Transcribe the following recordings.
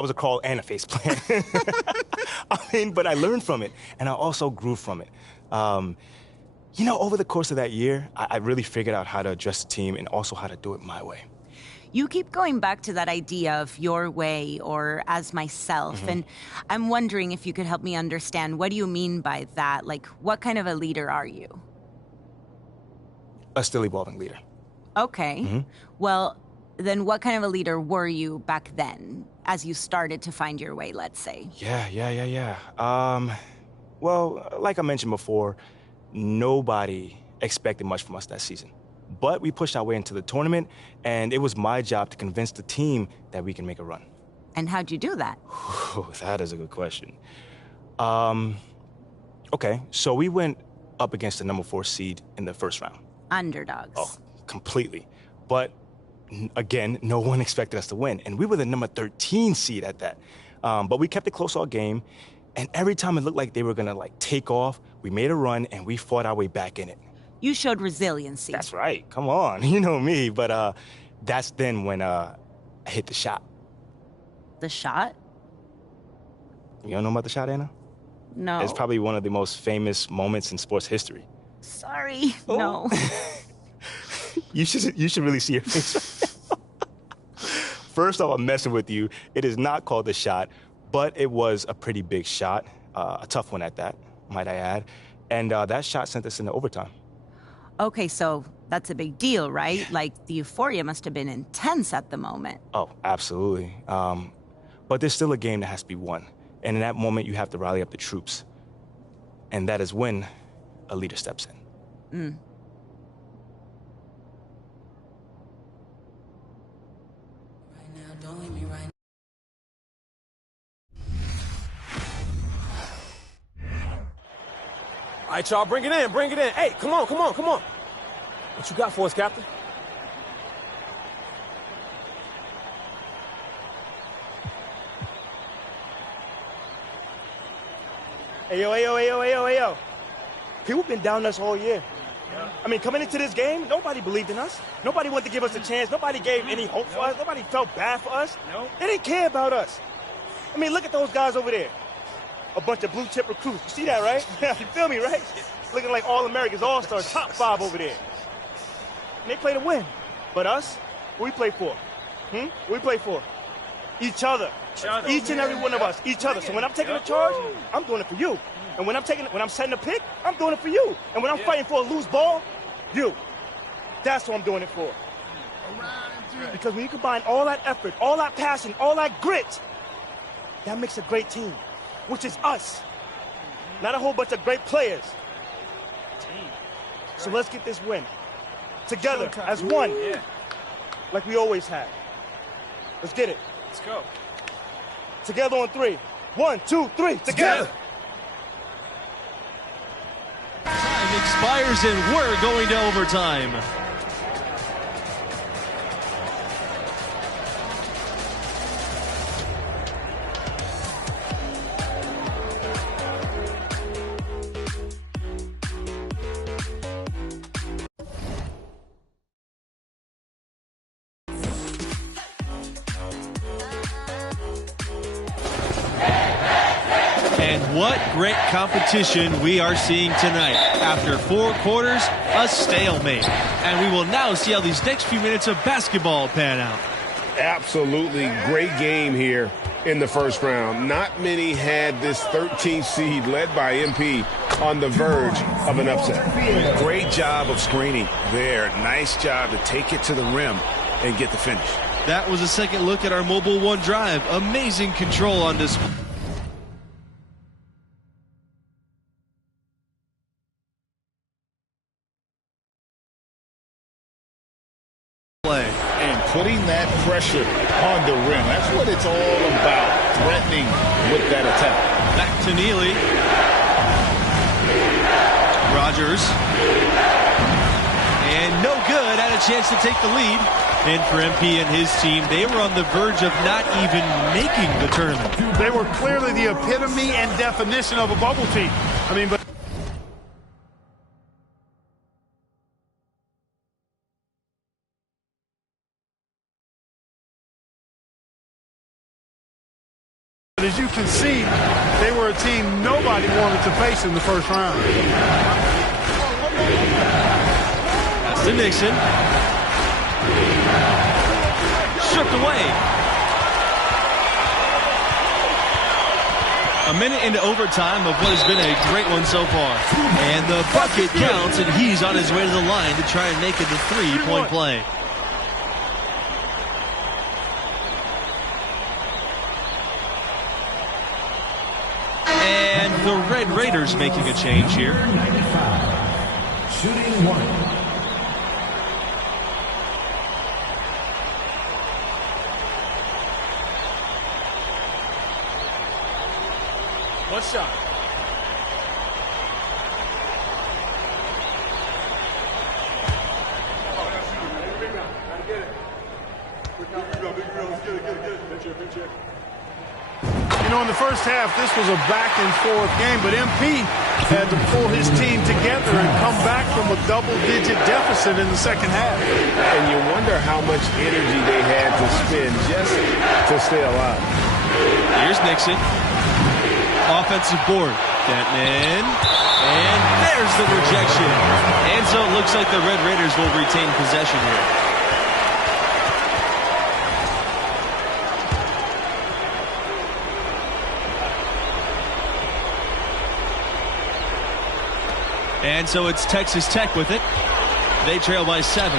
I was a crawl and a face plant. I mean, but I learned from it, and I also grew from it. Over the course of that year, I really figured out how to address the team and also how to do it my way. You keep going back to that idea of your way or as myself, and I'm wondering if you could help me understand, what do you mean by that? Like, what kind of a leader are you? A still evolving leader. Okay. Well, then what kind of a leader were you back then, as you started to find your way, let's say? Yeah. Well, like I mentioned before, nobody expected much from us that season. But we pushed our way into the tournament, and it was my job to convince the team that we can make a run. And how'd you do that? That is a good question. Okay, so we went up against the number 4 seed in the first round. Underdogs. Oh, completely. But again, no one expected us to win, and we were the number 13 seed at that. But we kept it close all game, and every time it looked like they were gonna take off, we made a run and we fought our way back in it. You showed resiliency. That's right. Come on, you know me. But that's then when I hit the shot. The shot? You don't know about the shot, Anna? No. It's probably one of the most famous moments in sports history. Sorry. Oh. No. You should really see your face. First off, I'm messing with you. It is not called the shot, but it was a pretty big shot, a tough one at that, might I add. And that shot sent us into overtime. Okay, so that's a big deal, right? Like, the euphoria must have been intense at the moment. Oh, absolutely. But there's still a game that has to be won. And in that moment, you have to rally up the troops. And that is when a leader steps in. All right, y'all, bring it in. Hey, come on. What you got for us, Captain? Hey, yo. People been down us all year. Yeah. I mean, coming into this game, nobody believed in us. Nobody wanted to give us a chance. Nobody gave any hope for us. Nobody felt bad for us. No. They didn't care about us. I mean, look at those guys over there. A bunch of blue-chip recruits. You see that, right? You feel me, right? Looking like All-Americans, All-Stars, top 5 over there. And they play to win. But us, what we play for? What we play for? Each other. Each and every one of us, each other. So when I'm taking a charge, I'm doing it for you. And when I'm setting a pick, I'm doing it for you. And when I'm fighting for a loose ball, you. That's what I'm doing it for. Because when you combine all that effort, all that passion, all that grit, that makes a great team, which is us. Not a whole bunch of great players. So let's get this win. Together, as one. Like we always have. Let's get it. Let's go. Together on 3. 1, 2, 3. Together. Time expires and we're going to overtime. And what great competition we are seeing tonight. After 4 quarters, a stalemate. And we will now see how these next few minutes of basketball pan out. Absolutely great game here in the first round. Not many had this 13th seed led by MP on the verge of an upset. Great job of screening there. Nice job to take it to the rim and get the finish. That was a second look at our Mobile One drive. Amazing control on this. And putting that pressure on the rim. That's what it's all about, threatening with that attack. Back to Neely. Rogers. And no good. Had a chance to take the lead. And for MP and his team, they were on the verge of not even making the tournament. They were clearly the epitome and definition of a bubble team. I mean, but as you can see, they were a team nobody wanted to face in the first round. That's to Nixon. Stripped away. A minute into overtime of what has been a great one so far. And the bucket counts, and he's on his way to the line to try and make it a three-point play. And the Red Raiders making a change here. Shooting one. One shot. You know, in the first half, this was a back-and-forth game, but MP had to pull his team together and come back from a double-digit deficit in the second half. And you wonder how much energy they had to spend just to stay alive. Here's Nixon. Offensive board. Detman. And there's the rejection. And so it looks like the Red Raiders will retain possession here. And so it's Texas Tech with it. They trail by 7.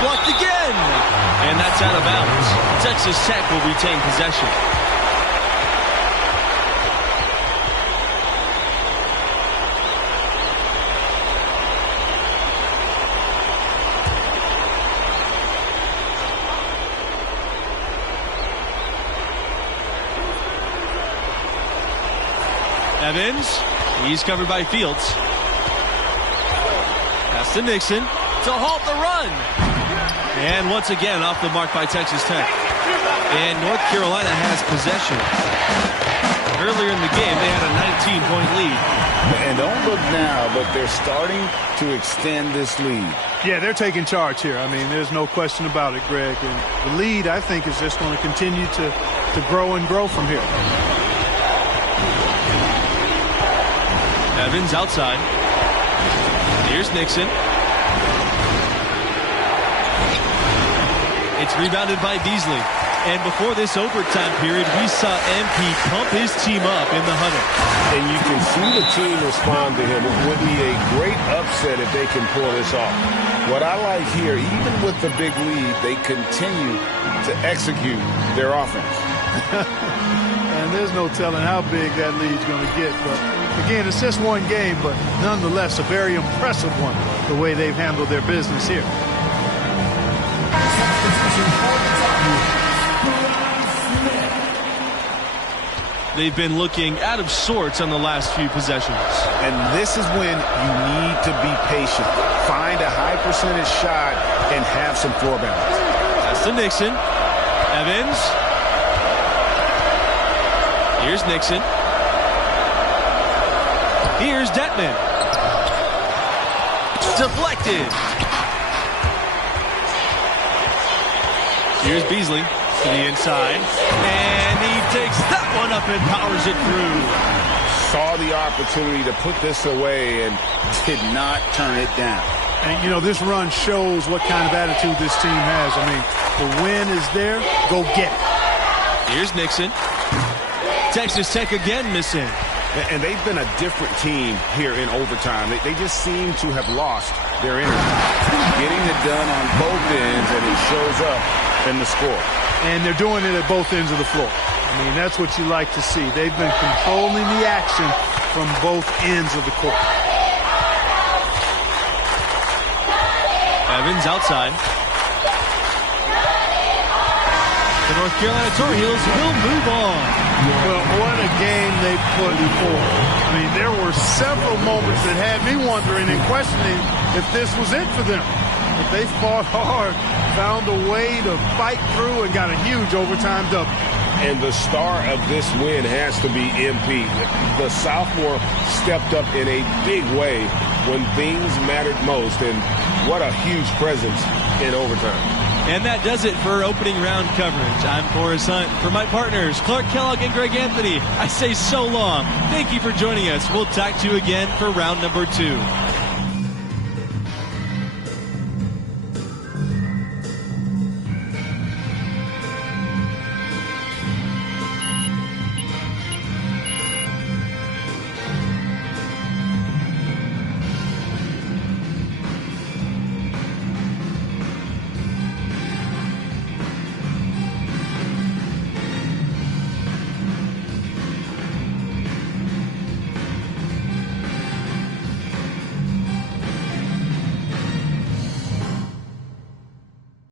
Blocked again. And that's out of bounds. Texas Tech will retain possession. Evans, he's covered by Fields. Pass to Nixon to halt the run. And once again off the mark by Texas Tech. And North Carolina has possession. Earlier in the game, they had a 19-point lead. And don't look now, but they're starting to extend this lead. Yeah, they're taking charge here. I mean, there's no question about it, Greg. And the lead, I think, is just going to continue to grow and grow from here. Evans outside. Here's Nixon. It's rebounded by Beasley. And before this overtime period, we saw MP pump his team up in the huddle. And you can see the team respond to him. It would be a great upset if they can pull this off. What I like here, even with the big lead, they continue to execute their offense. And there's no telling how big that lead's going to get. But again, it's just one game, but nonetheless a very impressive one, the way they've handled their business here. They've been looking out of sorts on the last few possessions. And this is when you need to be patient. Find a high percentage shot and have some floor balance. That's to Nixon. Evans. Here's Nixon. Here's Detman. Deflected. Here's Beasley to the inside. And he takes that one up and powers it through. Saw the opportunity to put this away and Did not turn it down. And, you know, this run shows what kind of attitude this team has. I mean, the win is there. Go get it. Here's Nixon. Texas Tech again missing. And they've been a different team here in overtime. They just seem to have lost their energy. Getting it done on both ends, and it shows up in the score. And they're doing it at both ends of the floor. I mean, that's what you like to see. They've been controlling the action from both ends of the court. Evans outside. The North Carolina Tar Heels will move on. Well, what a game they put forward. I mean, there were several moments that had me wondering and questioning if this was it for them. But they fought hard, found a way to fight through, and got a huge overtime W. And the star of this win has to be MP. The sophomore stepped up in a big way when things mattered most. And what a huge presence in overtime. And that does it for opening round coverage. I'm Forrest Hunt. For my partners, Clark Kellogg and Greg Anthony, I say so long. Thank you for joining us. We'll talk to you again for round number 2.